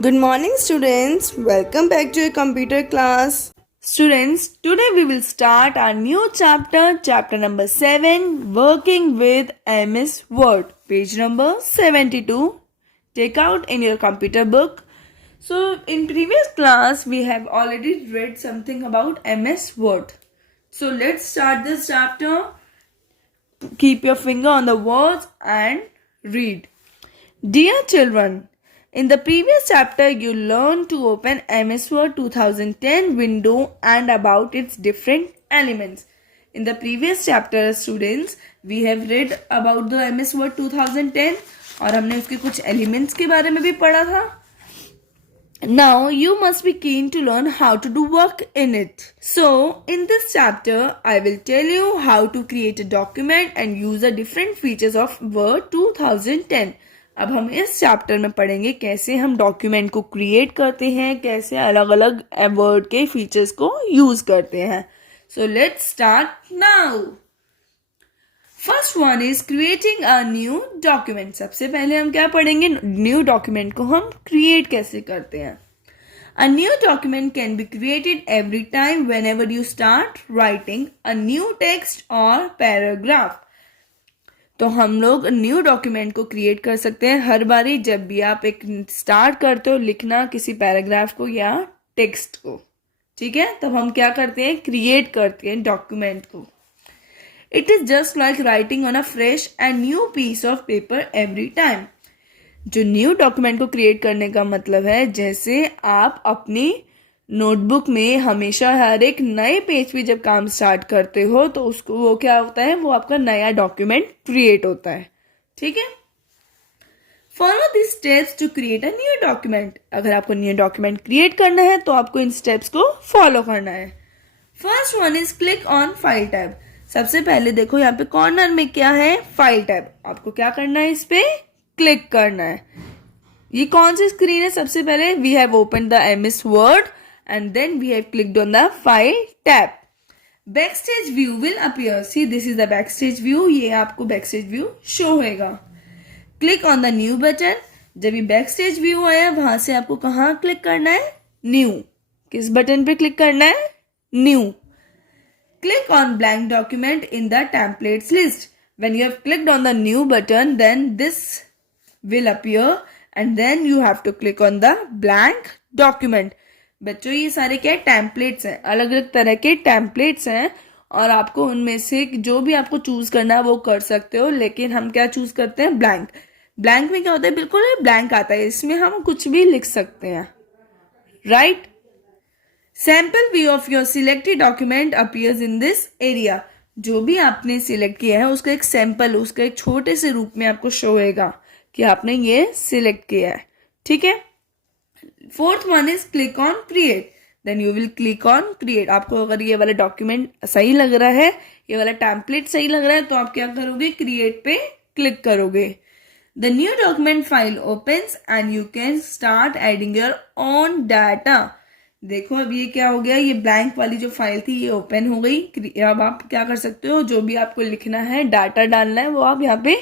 Good morning, students. Welcome back to your computer class. Students, today we will start our new chapter, chapter number 7, Working with MS Word, page number 72. Take out in your computer book. So, in previous class, we have already read something about MS Word. So, let's start this chapter. Keep your finger on the words and read. Dear children, in the previous chapter you learned to open MS Word 2010 window and about its different elements. In the previous chapter students, we have read about the MS Word 2010 और हमने उसके कुछ elements के बारे में भी पढ़ा था. Now you must be keen to learn how to do work in it. So in this chapter I will tell you how to create a document and use the different features of Word 2010. अब हम इस chapter में पढ़ेंगे कैसे हम document को create करते हैं, कैसे अलग अलग वर्ड के फीचर्स को यूज करते हैं. So let's start now. First one is creating a new document. सबसे पहले हम क्या पढ़ेंगे, न्यू डॉक्यूमेंट को हम क्रिएट कैसे करते हैं. A new document can be created every time whenever you start writing a new text or paragraph. तो हम लोग न्यू डॉक्यूमेंट को क्रिएट कर सकते हैं हर बारी जब भी आप एक स्टार्ट करते हो लिखना किसी पैराग्राफ को या टेक्स्ट को. ठीक है, तब हम क्या करते हैं, क्रिएट करते हैं डॉक्यूमेंट को. It is just like writing on a fresh and new piece of paper every time. जो न्यू डॉक्यूमेंट को क्रिएट करने का मतलब है जैसे आप अपनी नोटबुक में हमेशा हर एक नए पेज पे जब काम स्टार्ट करते हो तो उसको वो क्या होता है, वो आपका नया डॉक्यूमेंट क्रिएट होता है. ठीक है, follow this steps to create a new document. अगर आपको न्यू डॉक्यूमेंट क्रिएट करना है तो आपको इन स्टेप्स को फॉलो करना है. First one is click on file tab. सबसे पहले देखो यहाँ पे कॉर्नर में क्या है, फाइल टैब. आपको क्या करना है, इस पे क्लिक करना है. ये कौन सी स्क्रीन है, सबसे पहले we have open the MS Word and then we have clicked on the file tab. Backstage view will appear. See, this is the backstage view. ये आपको backstage view show होएगा. Click on the new button. जब ये backstage view आया वहां से आपको कहाँ क्लिक करना है, new. किस बटन पे क्लिक करना है, new. Click on blank document in the templates list. When you have clicked on the new button, then this will appear and then you have to click on the blank document. बच्चों ये सारे क्या templates हैं, अलग अलग तरह के templates हैं और आपको उनमें से जो भी आपको चूज करना है वो कर सकते हो. लेकिन हम क्या चूज करते हैं, ब्लैंक. ब्लैंक में क्या होता है, बिल्कुल ब्लैंक आता है, इसमें हम कुछ भी लिख सकते हैं. Right. Sample view of your selected document appears in this area. जो भी आपने सिलेक्ट किया है उसका एक सैंपल, उसका एक छोटे से रूप में आपको शो होएगा कि आपने ये सिलेक्ट किया है. ठीक है. Fourth one is click on create. Then you will click on create. आपको अगर ये वाला डॉक्यूमेंट सही लग रहा है, ये वाला टेम्पलेट सही लग रहा है तो आप क्या करोगे, क्रिएट पे क्लिक करोगे. The new document file opens and you can start adding your own data. देखो अब ये क्या हो गया, ये ब्लैंक वाली जो फाइल थी ये ओपन हो गई. अब आप क्या कर सकते हो, जो भी आपको लिखना है, डाटा डालना है, वो आप यहाँ पे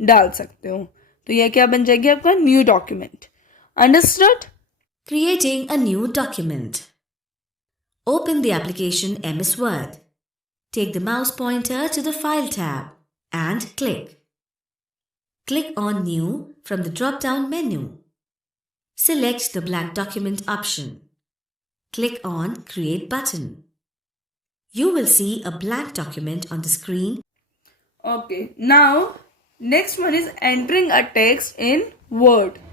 डाल सकते हो. तो ये क्या बन जाएगी, आपका new document. Understood. Creating a new document. Open the application MS Word. Take the mouse pointer to the File tab and click. Click on New from the drop-down menu. Select the blank document option. Click on Create button. You will see a blank document on the screen. Okay, now next one is entering a text in Word.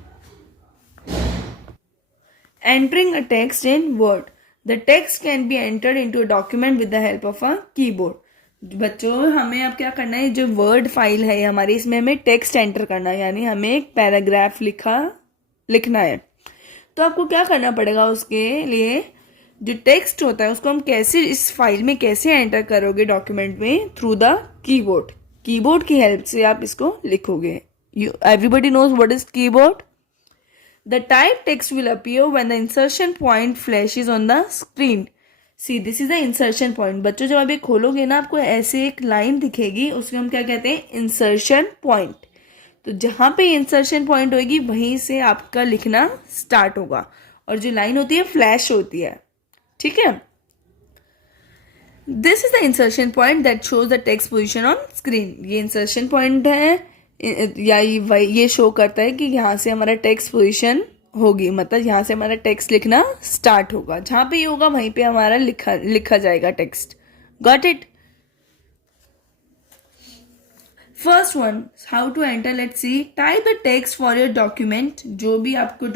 Entering a text in Word. The text can be entered into a document with the help of a keyboard. बच्चों हमें अब क्या करना है, जो word file है हमारी, इसमें हमें टेक्स्ट एंटर करना है, यानी हमें एक पैराग्राफ लिखना है. तो आपको क्या करना पड़ेगा, उसके लिए जो टेक्स्ट होता है उसको हम कैसे इस फाइल में कैसे एंटर करोगे डॉक्यूमेंट में, थ्रू द कीबोर्ड. कीबोर्ड की हेल्प से आप इसको लिखोगे. Everybody knows what is keyboard. The typed text will appear when the insertion point flashes on the screen. See, this is the insertion point. बच्चों जब आप ये खोलोगे ना, आपको ऐसे एक लाइन दिखेगी, उसको हम क्या कहते हैं, इंसर्शन पॉइंट. तो जहाँ पे इंसर्शन पॉइंट होगी वहीं से आपका लिखना स्टार्ट होगा, और जो लाइन होती है फ्लैश होती है, ठीक है। This is the insertion point that shows the text position on screen. ये इंसर्शन पॉइंट है या ये शो करता है कि यहाँ से हमारा टेक्स्ट पोजिशन होगी, मतलब यहाँ से हमारा टेक्स्ट लिखना स्टार्ट होगा। जहाँ पे ये होगा वहीं पे हमारा लिखा जाएगा text. Got it? First one, how to enter, let's see. Type the text for your document. जो भी आपको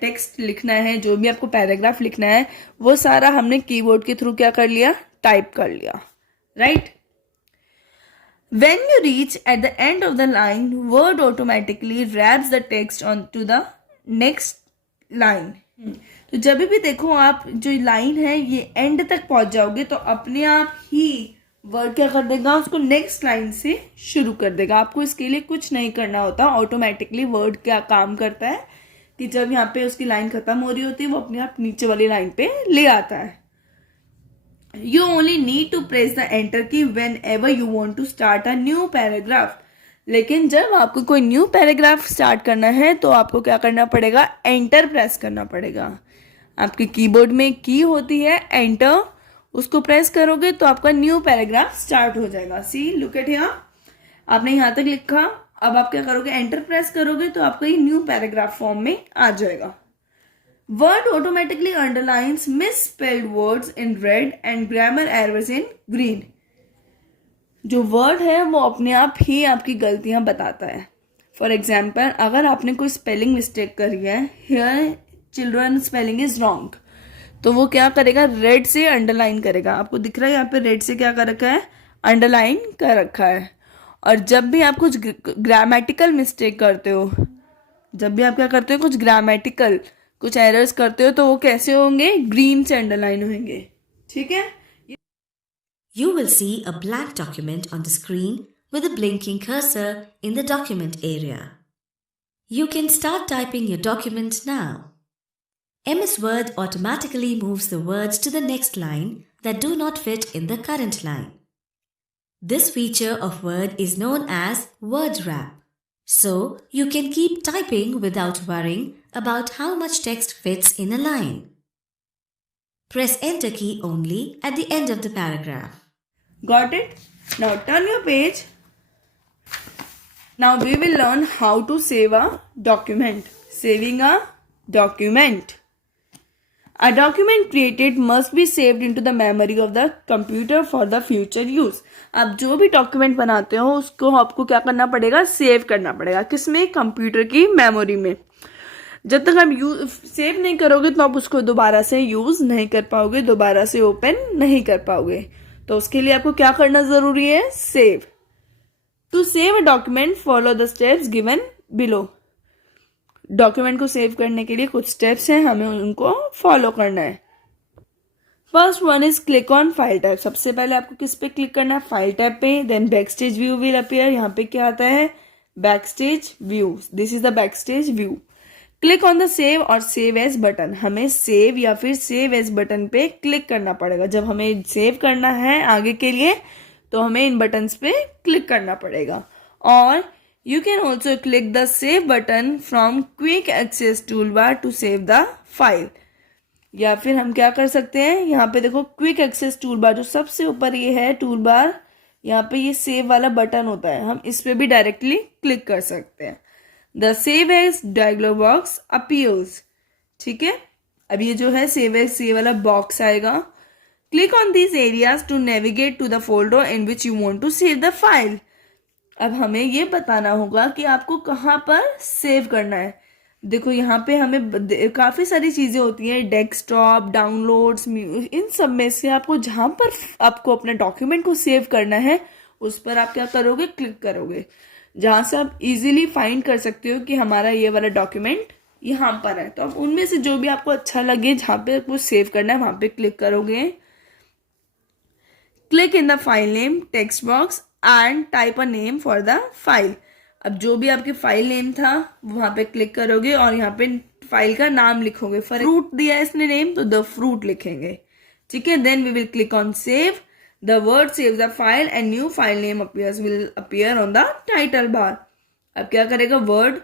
टेक्स्ट लिखना है, जो भी आपको पैराग्राफ लिखना है, वो सारा हमने कीबोर्ड के थ्रू क्या कर लिया, टाइप कर लिया, right. When you reach at the end of the line, Word automatically wraps the text onto the next line. तो जब भी देखो आप जो लाइन है ये एंड तक पहुंच जाओगे तो अपने आप ही वर्ड क्या कर देगा, उसको नेक्स्ट लाइन से शुरू कर देगा। आपको इसके लिए कुछ नहीं करना होता, ऑटोमेटिकली वर्ड क्या काम करता है कि जब यहाँ पे उसकी लाइन खत्म हो रही होती है वो अपने आप नीचे वाली लाइन पे ले आता है। You only need to press the enter key whenever you want to start a new paragraph. लेकिन जब आपको कोई न्यू पैराग्राफ स्टार्ट करना है तो आपको क्या करना पड़ेगा, एंटर प्रेस करना पड़ेगा। आपके कीबोर्ड में की होती है एंटर, उसको प्रेस करोगे तो आपका न्यू पैराग्राफ स्टार्ट हो जाएगा। सी, लुक एट हियर, आपने यहाँ तक लिखा, अब आप क्या करोगे, एंटर प्रेस करोगे तो आपका ये न्यू पैराग्राफ फॉर्म में आ जाएगा। Word automatically underlines misspelled words in red and grammar errors in green. जो वर्ड है वो अपने आप ही आपकी गलतियां बताता है। फॉर एग्जाम्पल, अगर आपने कोई स्पेलिंग मिस्टेक करी है, here children spelling is wrong, तो वो क्या करेगा, रेड से अंडरलाइन करेगा। आपको दिख रहा है यहाँ पे रेड से क्या कर रखा है, अंडरलाइन कर रखा है। और जब भी आप कुछ ग्रामेटिकल मिस्टेक करते हो, जब भी आप क्या करते हो, कुछ ग्रामेटिकल कुछ एरर्स करते हो, तो वो कैसे होंगे, ग्रीन से अंडरलाइन होंगे, ठीक है। You will see a blank document on the screen with a blinking cursor in the document area. You can start typing your document now. MS Word automatically moves the words to the next line that do not fit in the current line. This feature of Word is known as word wrap. So, you can keep typing without worrying about how much text fits in a line. Press Enter key only at the end of the paragraph. Got it? Now turn your page. Now we will learn how to save a document. Saving a document. A document created must be saved into the memory of the computer for the future use. अब जो भी document बनाते हो उसको आपको क्या करना पड़ेगा, सेव करना पड़ेगा। किसमें, कंप्यूटर की मेमोरी में। जब तक आप सेव नहीं करोगे तो आप उसको दोबारा से यूज नहीं कर पाओगे, दोबारा से ओपन नहीं कर पाओगे। तो उसके लिए आपको क्या करना जरूरी है, save. To save a document follow the steps given below. Document को सेव करने के लिए कुछ स्टेप्स हैं, हमें उनको फॉलो करना है। First one is click on file type. सबसे पहले आपको किस पे क्लिक करना है, फाइल टाइप पे। Then backstage view will appear. यहाँ पे क्या आता है, backstage view. This is the backstage view. Click on the save और सेव एज बटन। हमें सेव या फिर सेव एज बटन पे क्लिक करना पड़ेगा। जब हमें सेव करना है आगे के लिए तो हमें इन बटन्स पे क्लिक करना पड़ेगा। और you can also click the save button from quick access toolbar to save the file. या फिर हम क्या कर सकते हैं, यहाँ पे देखो क्विक एक्सेस टूलबार, जो सबसे ऊपर ये है टूलबार, यहाँ पे ये सेव वाला बटन होता है, हम इस पे भी डायरेक्टली क्लिक कर सकते हैं। The save as dialog box appears, ठीक है। अब ये जो है सेव एज सेव वाला बॉक्स आएगा। Click on this areas to navigate to the folder in which you want to save the file. अब हमें ये बताना होगा कि आपको कहाँ पर सेव करना है। देखो यहाँ पे हमें काफ़ी सारी चीज़ें होती हैं, डेस्कटॉप, डाउनलोड्स, इन सब में से आपको जहाँ पर आपको अपने डॉक्यूमेंट को सेव करना है उस पर आप क्या करोगे, क्लिक करोगे, जहाँ से आप इजीली फाइंड कर सकते हो कि हमारा ये वाला डॉक्यूमेंट यहाँ पर है। तो अब उनमें से जो भी आपको अच्छा लगे, जहाँ पे आपको सेव करना है वहाँ पे क्लिक करोगे। Click in the file name text box and type a name for the file. अब जो भी आपके फाइल नेम था वहां पे क्लिक करोगे और यहाँ पे फाइल का नाम लिखोगे। फ्रूट दिया है इसने नेम, तो द फ्रूट लिखेंगे, ठीक है। Then we will click on save. The word save the file and new file name will appear on the title bar. अब क्या करेगा, वर्ड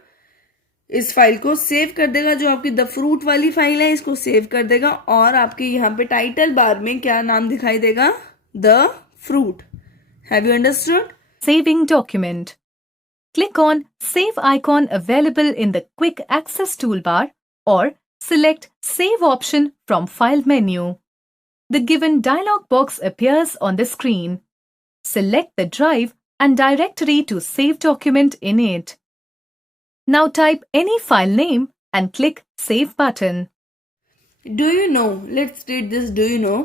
इस फाइल को सेव कर देगा, जो आपकी द फ्रूट वाली फाइल है इसको सेव कर देगा, और आपके यहाँ पे टाइटल बार में क्या नाम दिखाई देगा, the fruit. Have you understood? Saving document. Click on Save icon available in the Quick Access toolbar or select Save option from File menu. The given dialog box appears on the screen. Select the drive and directory to save document in it. Now type any file name and click Save button. Do you know? Let's read this. Do you know?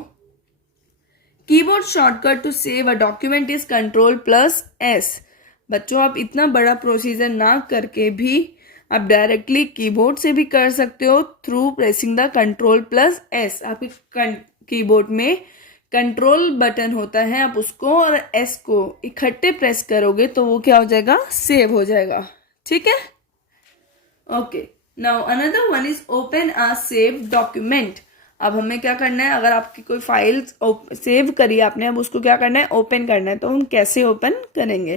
Keyboard shortcut to save a document is control plus S. बच्चों, आप इतना बड़ा procedure ना करके भी आप directly keyboard से भी कर सकते हो through pressing the control plus S. आपके कीबोर्ड में कंट्रोल बटन होता है, आप उसको और एस को इकट्ठे प्रेस करोगे तो वो क्या हो जाएगा, सेव हो जाएगा. ठीक है, okay. Now another one is open a save document. अब हमें क्या करना है, अगर आपकी कोई फाइल सेव करी आपने, अब उसको क्या करना है, ओपन करना है. तो हम कैसे ओपन करेंगे?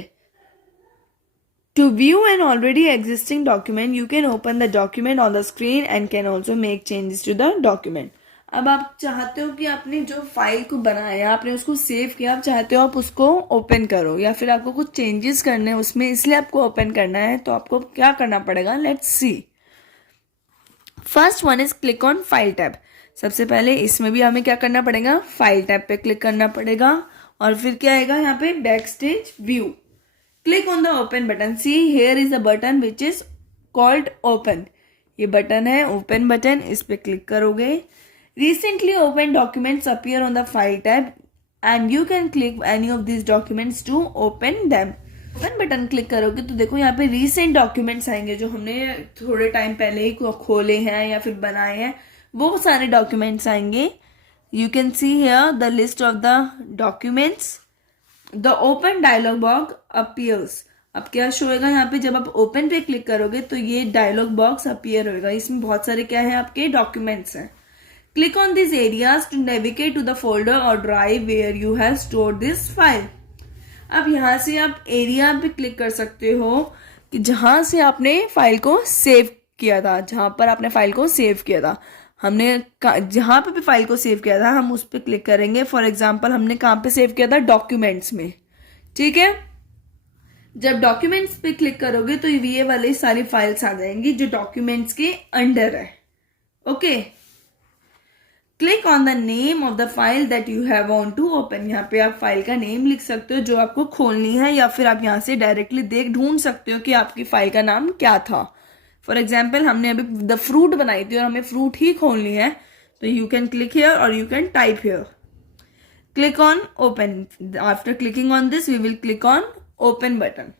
To view an already existing document you can open the document on the screen and can also make changes to the document. अब आप चाहते हो कि आपने जो फाइल को बनाया, आपने उसको सेव किया, आप चाहते हो आप उसको ओपन करो, या फिर आपको कुछ चेंजेस करने हैं उसमें, इसलिए आपको ओपन करना है. तो आपको क्या करना पड़ेगा, let's see. First one is click on file tab. सबसे पहले इसमें भी हमें क्या करना पड़ेगा, फाइल टैब पे क्लिक करना पड़ेगा, और फिर क्या आएगा यहाँ पे, backstage view. Click on the open button. See here is a button which is called open. ये बटन है ओपन बटन, इस पे क्लिक करोगे. Recently open documents appear on the file tab and you can click any of this documents to open them. Open button click करोगे तो देखो यहाँ पे रिसेंट डॉक्यूमेंट्स आएंगे जो हमने थोड़े टाइम पहले ही खोले हैं या फिर बनाए हैं, वो सारे डॉक्यूमेंट्स आएंगे. You can see here the list of the documents. The open dialog box appears. अब क्या शो होगा यहाँ पे, जब आप ओपन पे क्लिक करोगे तो ये डायलॉग बॉक्स अपीयर होगा. इसमें बहुत सारे क्या है, आपके डॉक्यूमेंट्स हैं. Click on this areas to navigate to the folder or drive where you have stored this file. अब यहाँ से आप एरिया पे क्लिक कर सकते हो कि जहां से आपने फाइल को सेव किया था, जहां पर आपने फाइल को सेव किया था. हमने जहां पे भी फाइल को सेव किया था हम उस पर क्लिक करेंगे. फॉर एग्जांपल हमने कहाँ पे सेव किया था, डॉक्यूमेंट्स में. ठीक है, जब डॉक्यूमेंट्स पे क्लिक करोगे तो ये वाली सारी फाइल्स आ जाएंगी जो डॉक्यूमेंट्स के अंडर है. Okay, click on the name of the file that you have want to open. यहाँ पे आप फाइल का नेम लिख सकते हो जो आपको खोलनी है, या फिर आप यहाँ से डायरेक्टली ढूंढ सकते हो कि आपकी फाइल का नाम क्या था. फॉर एग्जाम्पल हमने अभी द फ्रूट बनाई थी और हमें फ्रूट ही खोलनी है, तो यू कैन क्लिक हियर और you can type here. Click on open. After clicking on this we will click on open button.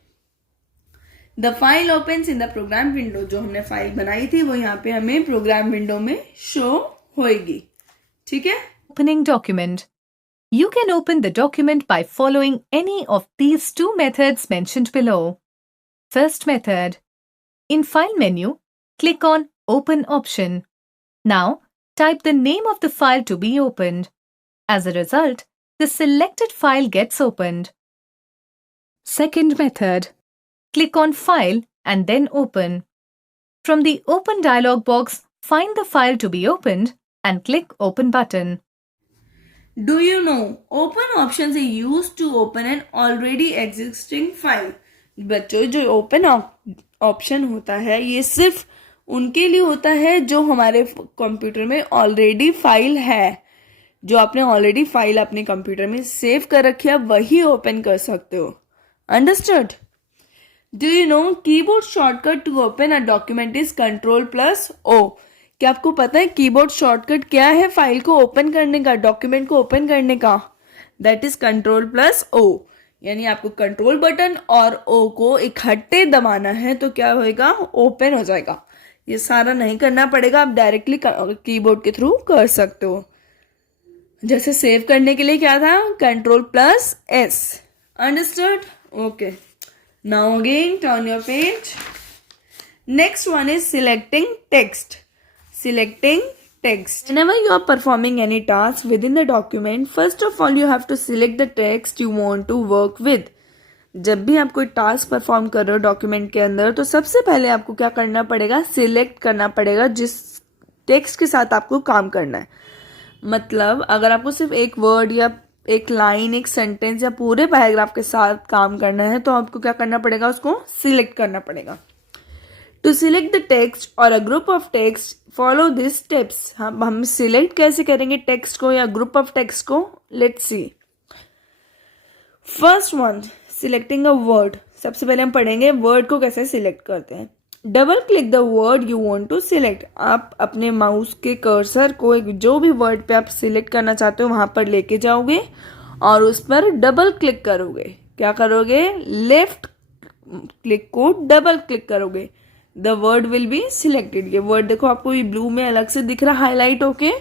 The file opens in the program window. जो हमने फाइल बनाई थी वो यहाँ पे हमें प्रोग्राम विंडो में शो होएगी. ठीक है, Opening document. You can open the document by following any of these two methods mentioned below. First method. In File menu, click on Open option. Now, type the name of the file to be opened. As a result, the selected file gets opened. Second method. Click on File and then Open. From the Open dialog box, find the file to be opened and click Open button. Do you know open options are used to open an already existing file. बच्चों, जो open option होता है ये सिर्फ उनके लिए होता है जो हमारे कंप्यूटर में ऑलरेडी फाइल है. जो आपने ऑलरेडी फाइल अपने कंप्यूटर में सेव कर रखी है वही ओपन कर सकते हो. Understood? Do you know keyboard shortcut to open a document is control plus O. क्या आपको पता है कीबोर्ड शॉर्टकट क्या है फाइल को ओपन करने का, डॉक्यूमेंट को ओपन करने का? That is control plus O. यानी आपको कंट्रोल बटन और ओ को इकट्ठे दबाना है तो क्या होएगा, ओपन हो जाएगा. ये सारा नहीं करना पड़ेगा, आप डायरेक्टली कीबोर्ड के थ्रू कर सकते हो. जैसे सेव करने के लिए क्या था, control plus S. Understood? Okay, now again turn your page. Next one is selecting text. Selecting text. Whenever you are performing any task within the document, first of all you have to select the text you want to work with. जब भी आप कोई task perform कर रहे हो document के अंदर, तो सबसे पहले आपको क्या करना पड़ेगा, सिलेक्ट करना पड़ेगा जिस टेक्स्ट के साथ आपको काम करना है। मतलब अगर आपको सिर्फ एक वर्ड या एक लाइन, एक सेंटेंस या पूरे पैराग्राफ के साथ काम करना है, तो आपको क्या करना पड़ेगा, उसको सिलेक्ट करना पड़ेगा। टू सिलेक्ट द टेक्स्ट और a group of text follow this steps. हम सिलेक्ट कैसे करेंगे टेक्स्ट को या ग्रुप ऑफ टेक्स्ट को, let's see. First one, selecting a word. सबसे पहले हम पढ़ेंगे वर्ड को कैसे सिलेक्ट करते हैं। Double click the word you want to select. आप अपने माउस के कर्सर को जो भी वर्ड पे आप सिलेक्ट करना चाहते हो वहां पर लेके जाओगे और उस पर डबल क्लिक करोगे। क्या करोगे, लेफ्ट क्लिक को डबल क्लिक करोगे, the word will be selected. ये वर्ड देखो आपको ये ब्लू में अलग से दिख रहा हाईलाइट होके,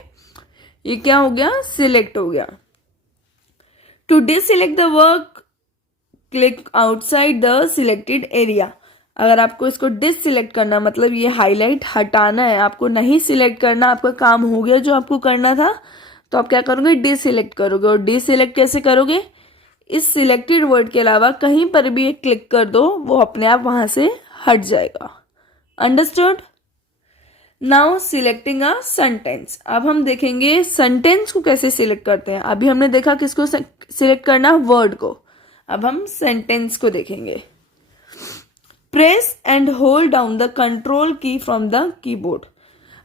ये क्या हो गया, सिलेक्ट हो गया। To deselect the word click outside the selected area. अगर आपको इसको डिससिलेक्ट करना, मतलब ये हाईलाइट हटाना है, आपको नहीं सिलेक्ट करना, आपका काम हो गया जो आपको करना था, तो आप क्या करोगे, डिससिलेक्ट करोगे। और डिससिलेक्ट कैसे करोगे, इस सिलेक्टेड वर्ड के अलावा कहीं पर भी एक क्लिक कर दो, वो अपने आप वहां से हट जाएगा। Understood. Now selecting a sentence. अब हम देखेंगे सेंटेंस को कैसे सिलेक्ट करते हैं। अभी हमने देखा किसको सिलेक्ट करना, वर्ड को। अब हम सेंटेंस को देखेंगे। Press and hold down the control की फ्रॉम द कीबोर्ड।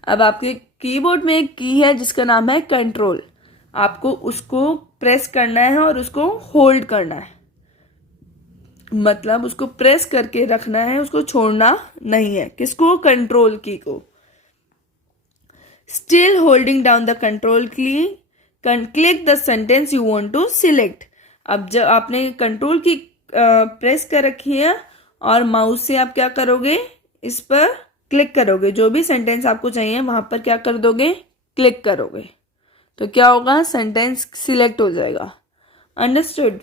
अब आपके कीबोर्ड में एक की है जिसका नाम है कंट्रोल। आपको उसको प्रेस करना है और उसको होल्ड करना है, मतलब उसको प्रेस करके रखना है, उसको छोड़ना नहीं है। किसको, कंट्रोल की को। Still holding down the control key, click the sentence you want to select. अब जब आपने कंट्रोल की प्रेस कर रखी है और माउस से आप क्या करोगे, इस पर क्लिक करोगे, जो भी सेंटेंस आपको चाहिए वहां पर क्या कर दोगे, क्लिक करोगे, तो क्या होगा, सेंटेंस सिलेक्ट हो जाएगा। Understood.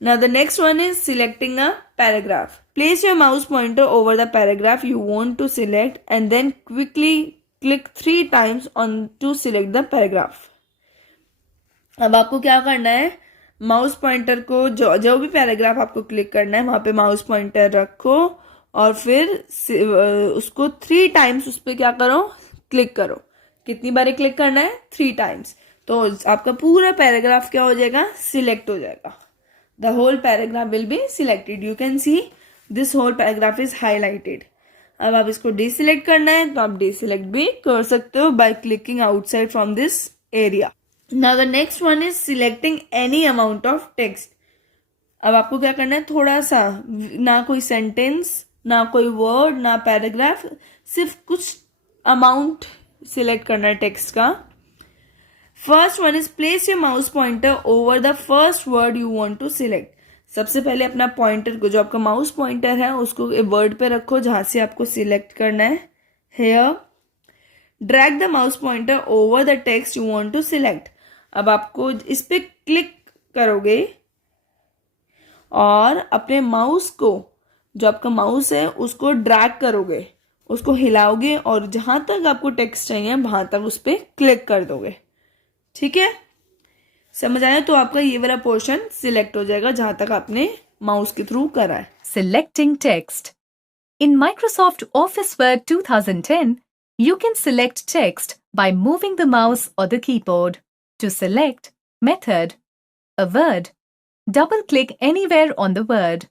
Now the next one is selecting a paragraph. Place your mouse pointer over the paragraph you want to select and then quickly click 3 times on to select the paragraph. अब आपको क्या करना है, mouse pointer को जो भी paragraph आपको click करना है वहां पे माउस पॉइंटर रखो और फिर उसको 3 टाइम्स उस पर क्या करो, क्लिक करो। कितनी बार क्लिक करना है, 3 टाइम्स। तो आपका पूरा पैराग्राफ क्या हो जाएगा, सिलेक्ट हो जाएगा। The whole paragraph will be selected. You can see this whole paragraph is highlighted. अब आप इसको deselect करना है तो आप deselect भी कर सकते हो by clicking outside from this area. Now the next one is selecting any amount of text. अब आपको क्या करना है, थोड़ा सा, ना कोई सेंटेंस, ना कोई वर्ड, ना पैराग्राफ, सिर्फ कुछ अमाउंट सिलेक्ट करना है टेक्स्ट का। First one is place your mouse pointer over the first word you want to select. सबसे पहले अपना पॉइंटर को, जो आपका माउस पॉइंटर है, उसको वर्ड पे रखो जहां से आपको सिलेक्ट करना है। Here drag the mouse pointer over the text you want to select. अब आपको इस पे क्लिक करोगे और अपने माउस को, जो आपका माउस है, उसको ड्रैग करोगे, उसको हिलाओगे और जहां तक आपको टेक्स्ट चाहिए वहां तक उस पे क्लिक कर दोगे। ठीक है, समझ आया? तो आपका ये वाला पोर्शन सिलेक्ट हो जाएगा जहां तक आपने माउस के थ्रू करा है। Selecting text. In Microsoft Office Word 2010, you can select text by moving the mouse or the keyboard. To select, method, a word, double-click anywhere on the word.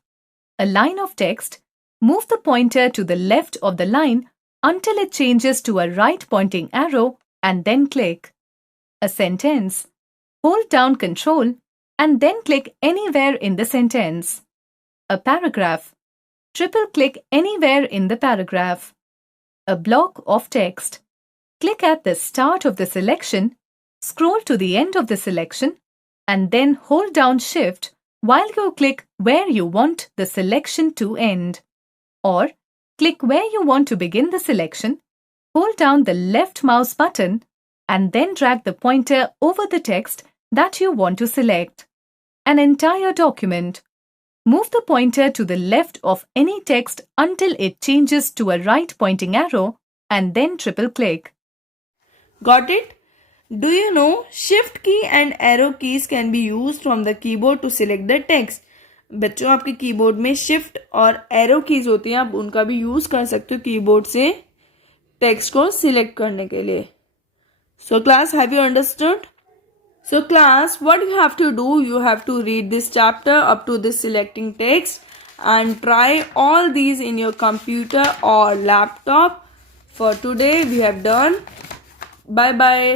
A line of text, move the pointer to the left of the line until it changes to a right-pointing arrow and then click. A sentence, hold down Control and then click anywhere in the sentence. A paragraph, triple-click anywhere in the paragraph. A block of text, click at the start of the selection, scroll to the end of the selection, and then hold down Shift while you click where you want the selection to end. Or, click where you want to begin the selection, hold down the left mouse button, and then drag the pointer over the text that you want to select. An entire document. Move the pointer to the left of any text until it changes to a right-pointing arrow and then triple-click. Got it? Do you know Shift key and arrow keys can be used from the keyboard to select the text? बच्चों आपके keyboard में shift और arrow keys होती हैं, आप उनका भी use कर सकते हो कीबोर्ड से टेक्स्ट को सिलेक्ट करने के लिए. So class, have you understood? So class, what you have to do, you have to read this chapter up to this selecting text and try all these in your computer or laptop. For today we have done. Bye bye.